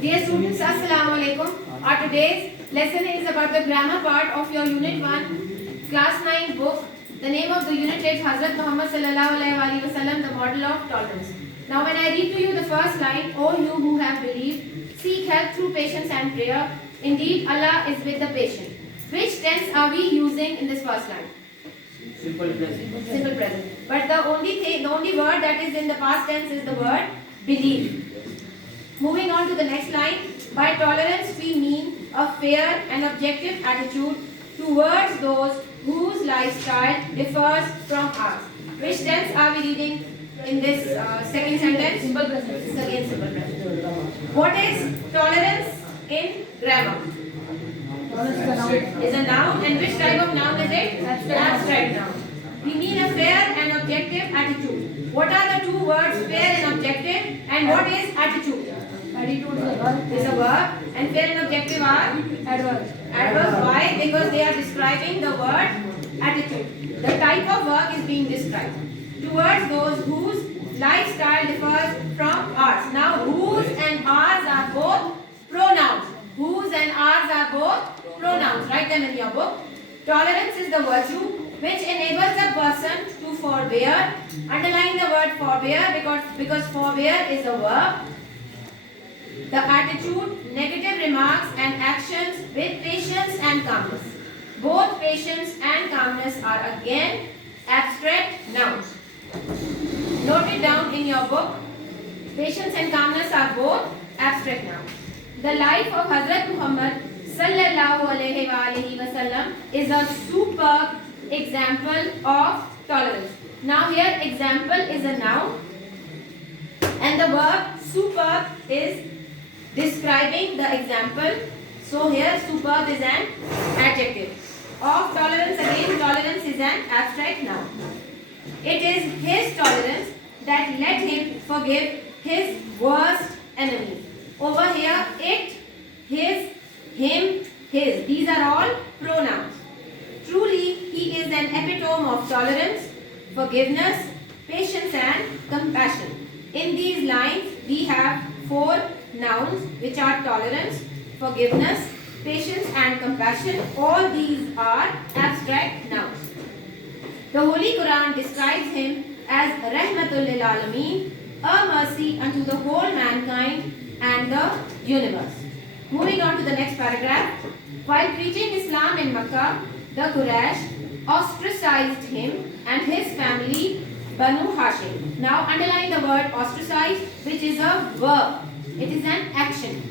Dear students, Assalamu alaikum. Our today's lesson is about the grammar part of your Unit 1, Class 9 book. The name of the unit is Hazrat Muhammad sallallahu alaihi wasallam, the model of tolerance. Now when I read to you the first line, O you who have believed, seek help through patience and prayer. Indeed, Allah is with the patient. Which tense are we using in this first line? Simple present. Simple present. But the only word that is in the past tense is the word believe. Moving on to the next line, by tolerance we mean a fair and objective attitude towards those whose lifestyle differs from ours. Which tense are we reading in this second sentence? Simple present. This is again simple present. What is tolerance in grammar? Is a noun, and which type of noun is it? Abstract noun. We mean a fair and objective attitude. What are the two words fair and objective, and what is attitude? Attitude Is a verb, and fair and objective are adverb. adverbs. Why? Because they are describing the word attitude. The type of work is being described towards those whose lifestyle differs from ours. Now, whose and ours are both pronouns. Whose and ours are both pronouns. Write them in your book. Tolerance is the virtue which enables a person to forbear. Underline the word forbear because forbear is a verb. The attitude, negative remarks and actions with patience and calmness. Both patience and calmness are again abstract nouns. Note it down in your book. Patience and calmness are both abstract nouns. The life of Hazrat Muhammad sallallahu alaihi wasallam is a superb example of tolerance. Now here example is a noun and the verb superb is describing the example. So here superb is an adjective. Of tolerance, again tolerance is an abstract noun. It is his tolerance that let him forgive his worst enemies. Over here it, his, him, his. These are all pronouns. Truly he is an epitome of tolerance, forgiveness, patience and compassion. In these lines we have four nouns which are tolerance, forgiveness, patience and compassion. All these are abstract nouns. The Holy Quran describes him as Rahmatul lil Alameen, a mercy unto the whole mankind and the universe. Moving on to the next paragraph. While preaching Islam in Makkah, the Quraysh ostracized him and his family Banu Hashim. Now underline the word ostracized, which is a verb. It is an action.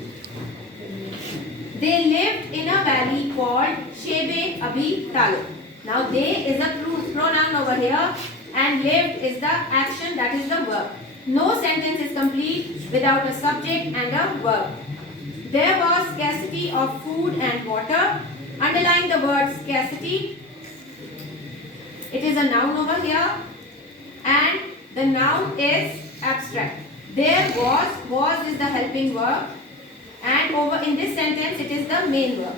They lived in a valley called Shebe Abi Talib. Now they is a pronoun over here and lived is the action, that is the verb. No sentence is complete without a subject and a verb. There was scarcity of food and water. Underline the word scarcity. It is a noun over here and the noun is abstract. There was is the helping verb and over in this sentence it is the main verb.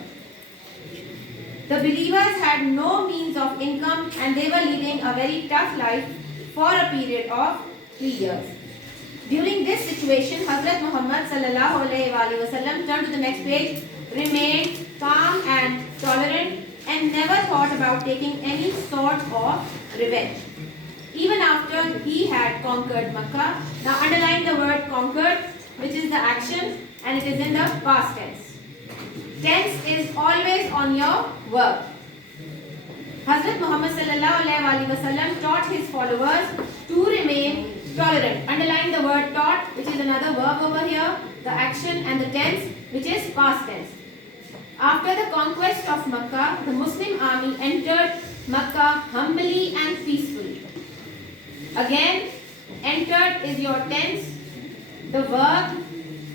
The believers had no means of income and they were leading a very tough life for a period of 3 years. During this situation, Hazrat Muhammad sallallahu alaihi wasallam turned to the next page, remained calm and tolerant and never thought about taking any sort of revenge. Even after he had conquered Makkah. Now underline the word conquered, which is the action and it is in the past tense. Tense is always on your verb. Hazrat Muhammad sallallahu alaihi wasallam taught his followers to remain tolerant. Underline the word taught, which is another verb over here, the action and the tense, which is past tense. After the conquest of Makkah, the Muslim army entered Makkah humbly and peacefully. Again, entered is your tense. The verb,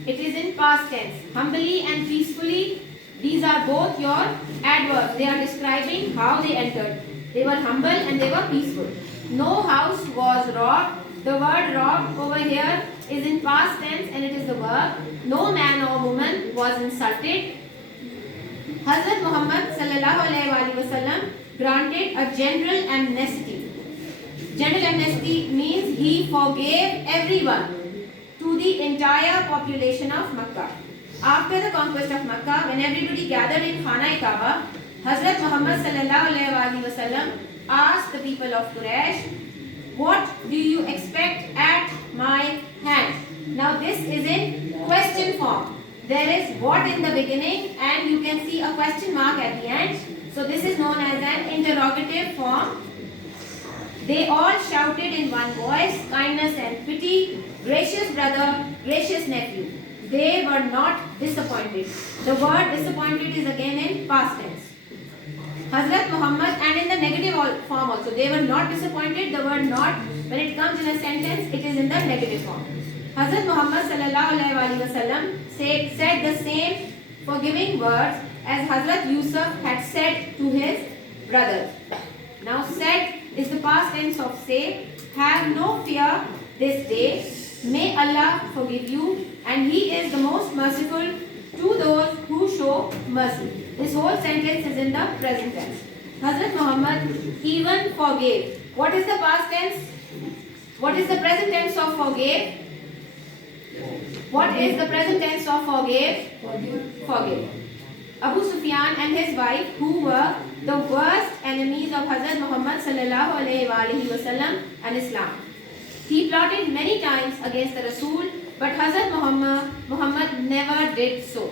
it is in past tense. Humbly and peacefully, these are both your adverbs. They are describing how they entered. They were humble and they were peaceful. No house was robbed. The word robbed over here is in past tense and it is the verb. No man or woman was insulted. Hazrat Muhammad sallallahu alaihi wasallam granted a general amnesty. General amnesty means he forgave everyone to the entire population of Makkah. After the conquest of Makkah, when everybody gathered in Khana-e-Kaaba, Hazrat Muhammad sallallahu alaihi wasallam asked the people of Quraysh, "What do you expect at my hand?" Now this is in question form. There is what in the beginning and you can see a question mark at the end. So this is known as an interrogative form. They all shouted in one voice, "Kindness and pity, gracious brother, gracious nephew." They were not disappointed. The word disappointed is again in past tense. Hazrat Muhammad, and in the negative form also, they were not disappointed. The word not, when it comes in a sentence, it is in the negative form. Hazrat Muhammad sallallahu alaihi wasallam said the same forgiving words as Hazrat Yusuf had said to his brothers. Now said is the past tense of say. Have no fear this day. May Allah forgive you, and He is the most merciful to those who show mercy. This whole sentence is in the present tense. Hazrat Muhammad even forgave. What is the past tense? What is the present tense of forgave? What is the present tense of forgave? Forgive. Abu Sufyan and his wife, who were the worst enemies of Hazrat Muhammad sallallahu alaihi wasallam and Islam. He plotted many times against the Rasul, but Hazrat Muhammad never did so.